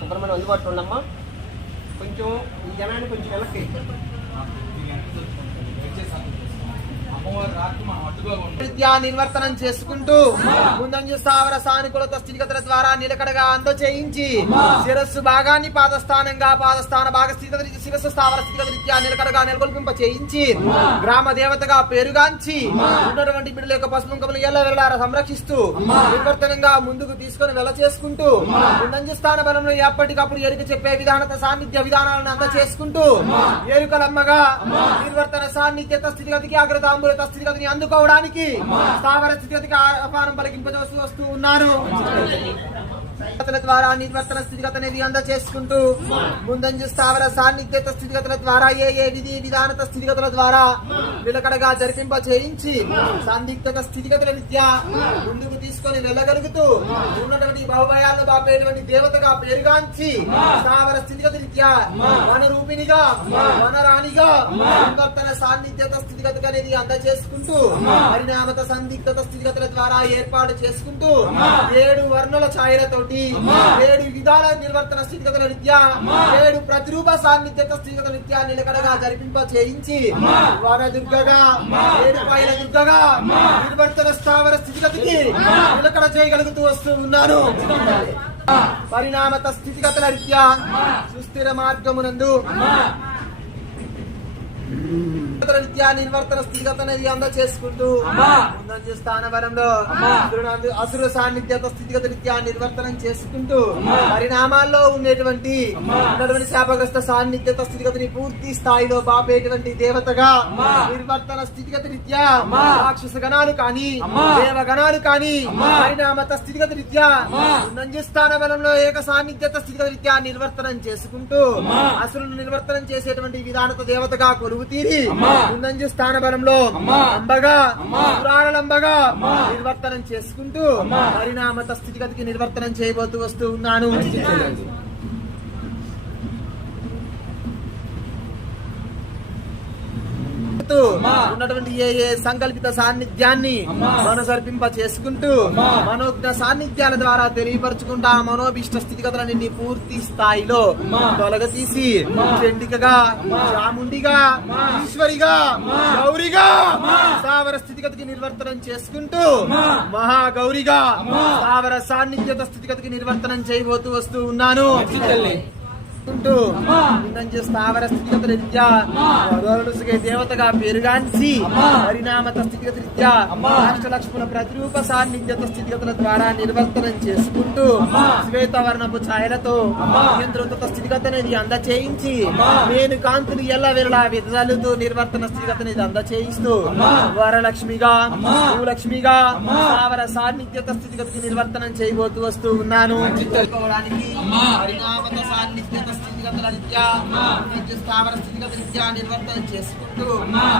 సుబ్రహ్మణ్యం అందుబాటులో ఉండమ్మా. కొంచెం ఈ జనాన్ని కొంచెం వెనక్కి విద్యా నిర్వర్తనం చేసుకుంటూ ముందంజు స్థావర సానుకూలత స్థితిగతుల ద్వారా నిలకడగా అందచేయించి శిరస్సు భాగాన్ని పాదస్థానంగా పాదస్థాన భాగ స్థితిగత శిరస్సు స్థావర స్థితిగత రీత్యా నిలకడగా నెలకొల్పింప చేయించి గ్రామ దేవతగా పేరుగాంచి ఉన్నటువంటి బిడ్డల యొక్క పసుపుంకములు ఎల్లవెల్లారా సంరక్షిస్తూ నిర్వర్తనంగా ముందుకు తీసుకుని వెల చేసుకుంటూ ముందంజు స్థాన బలంలో ఎప్పటికప్పుడు ఎరుక చెప్పే విధానత సాన్నిధ్య విధానాలను అందచేసుకుంటూ ఎరుకలమ్మగా నిర్వర్తన సాన్నిధ్యత స్థితిగతికి అగ్రతాంబులత స్థితిగతిని అందుకోవడానికి స్థావర స్థితిగతికి ఆహ్వానం పలికింపజేస్తూ వస్తూ ఉన్నాను. ద్వారా నిర్వర్తన స్థితిగత అనేది అందచేసుకుంటూ ముందంజు స్థావర సాన్నిధ్యత స్థితిగతుల ద్వారా ఏ విధి విధానత స్థితిగతుల ద్వారా నిలకడగా జరిపింప చేయించి సందిగ్ధత స్థితిగతుల విద్య ముందుకు తీసుకొని వెళ్ళగలుగుతూ ఉన్నటువంటి బహుభయాలను బాపేటువంటి దేవతగా పేరుగాంచి స్థావర స్థితిగత విద్య మన రూపినిగా మన రాణిగా నిర్వర్తన సాన్నిధ్యత స్థితిగత అనేది అందచేసుకుంటూ పరిణామత సందిగ్ధత స్థితిగతుల ద్వారా ఏర్పాటు చేసుకుంటూ 7 వర్ణుల ఛాయలతోటి 7 విధాల నిర్వర్తన స్థితిగతుల రీత్యా 7 ప్రతిరూప సాన్నిధ్యత స్థితిగత రీత్యా నిలకడగా జరిపింప చేయించి వన దుర్గగా 7 పైల దుర్గగా నిర్వర్తన స్థావర స్థితిగతికి నిలకడ చేయగలుగుతూ వస్తూ ఉన్నాను. పరిణామత స్థితిగతుల రీత్యా సుస్థిర మార్గమునందు విద్యా నిర్వర్తన స్థితిగత అనేది అందచేసుకుంటూ ముందంజు స్థాన బలంలో అసుర సాన్నిధ్యత స్థితిగత రీత్యా నిర్వర్తనం చేసుకుంటూ పరిణామాల్లో ఉన్నటువంటి శాపగ్రస్త సాన్నిధ్యత స్థితిగతిని పూర్తి స్థాయిలో బాపేటువంటి దేవతగా నిర్వర్తన స్థితిగత రీత్యా రాక్షస గణాలు కానీ దేవగణాలు కానీ పరిణామత స్థితిగత రీత్యా ముందంజు స్థాన బలంలో ఏక సాన్నిధ్యత స్థితిగత రీత్యా నిర్వర్తనం చేసుకుంటూ అసురులను నిర్వర్తనం చేసేటువంటి విధానత దేవతగా కొలువు తీరి ముందంజు స్థాన బలంలో అంబగా పురాణలంబగా నిర్వర్తనం చేసుకుంటూ పరిణామత స్థితిగతికి నిర్వర్తనం చేయబోతూ వస్తూ ఉన్నాను. ఉన్నటువంటి ఏ సంకల్పిత సాన్నిధ్యాన్ని మనసర్పింప చేసుకుంటూ మనోజ్ఞ సాన్నిధ్యాల ద్వారా తెలియపరచుకుంటా మనోభిష్ట స్థితిగతులన్నీ పూర్తి స్థాయిలో తొలగతీసి చండికగా చాముండిగా ఈశ్వరిగా గౌరిగా స్థావర స్థితిగతికి నిర్వర్తనం చేసుకుంటూ మహాగౌరిగా స్థావర సాన్నిధ్యత స్థితిగతికి నిర్వర్తనం చేయబోతూ వస్తూ ఉన్నాను. స్థావర స్థితిగత రీత్యా దేవతగా పేరుగాంచి పరిణామత స్థితిగత రీత్యా అష్టలక్ష్ముల ప్రతిరూప సాన్నిధ్యత స్థితిగతుల ద్వారా నిర్వర్తనం చేసుకుంటూ శ్వేతవర్ణపు ఛాయలతో నియంత్రిత స్థితిగత అనేది అందచేయించి నేను కాంతులు ఎల్ల వెళ్ళా విదలుతూ నిర్వర్తన స్థితిగత అనేది అందచేయిస్తూ వరలక్ష్మిగా భూలక్ష్మిగా స్థావర సాన్నిధ్యత స్థితిగతికి నిర్వర్తనం చేయబోతూ వస్తూ ఉన్నాను. పరిణామత సాన్నిధ్యత స్థితిగతుల రీత్యా స్థావర స్థితిగత రీత్యా నిర్వర్తనం చేసుకుంటూ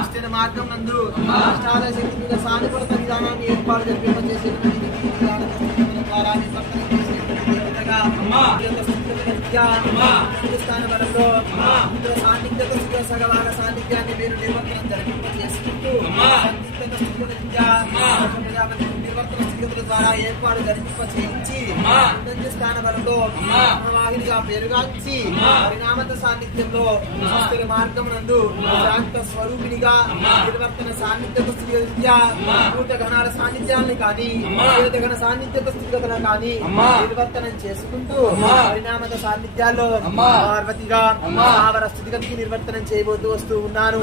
స్థిర మార్గం నందు అష్టాదశ శక్తి సానుకూలత విధానాన్ని ఏర్పాటు జరిపింపజేసే స్థాన బలంలో సాన్నిధ్యత సగవాన సాన్నిధ్యాన్ని మీరు నిర్వర్తనం జరిపింపజేసుకుంటూ నిర్వర్తన స్థితిగతుల ద్వారా ఏర్పాటు జరిపింప చేయించి స్థాన బలంలో వాహినిగా పేరుగాంచి పరిణామత సాన్నిధ్యంలో స్థిర మార్గం నందు శాంత స్వరూపినిగా నిర్వర్తన సాన్నిధ్యత స్థితిగత్యా కూట గణాల సాన్నిధ్యాన్ని కానీ గణ సాన్నిధ్యత స్థితిగతులను కానీ నిర్వర్తనం చేసుకుంటూ పరిణామత సాన్నిధ్యాల్లో పార్వతిగా స్థావర స్థితిగతికి నిర్వర్తనం చేయబోతూ వస్తూ ఉన్నాను.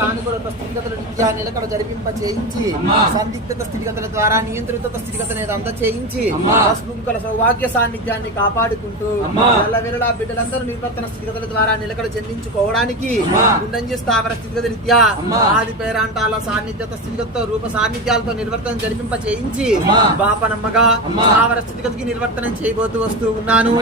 సానుకూలత స్థితిగతుల రీత్యా నిలకడ జరిపింప చేయించి సందిగ్ధత స్థితిగతుల ద్వారా నియంత్రిత స్థితిగత అనేది అందచేయించి పసుపుంకల సౌభాగ్య సాన్నిధ్యాన్ని కాపాడుకుంటూ వెళ్ళా బిడ్డలందరూ నిర్వర్తన స్థితిగతుల ద్వారా నిలకడ చెందించుకోవడానికి ముందంజు స్థావర స్థితిగత రీత్యా ఆది పేరాంటాల సాన్నిధ్యత స్థితిగతతో రూప సాన్నిధ్యాలతో నిర్వర్తనం జరిపింప చేయించి బాపనమ్మగా స్థావర స్థితిగతికి నిర్వర్తనం చేయబోతూ వస్తూ ఉన్నాను.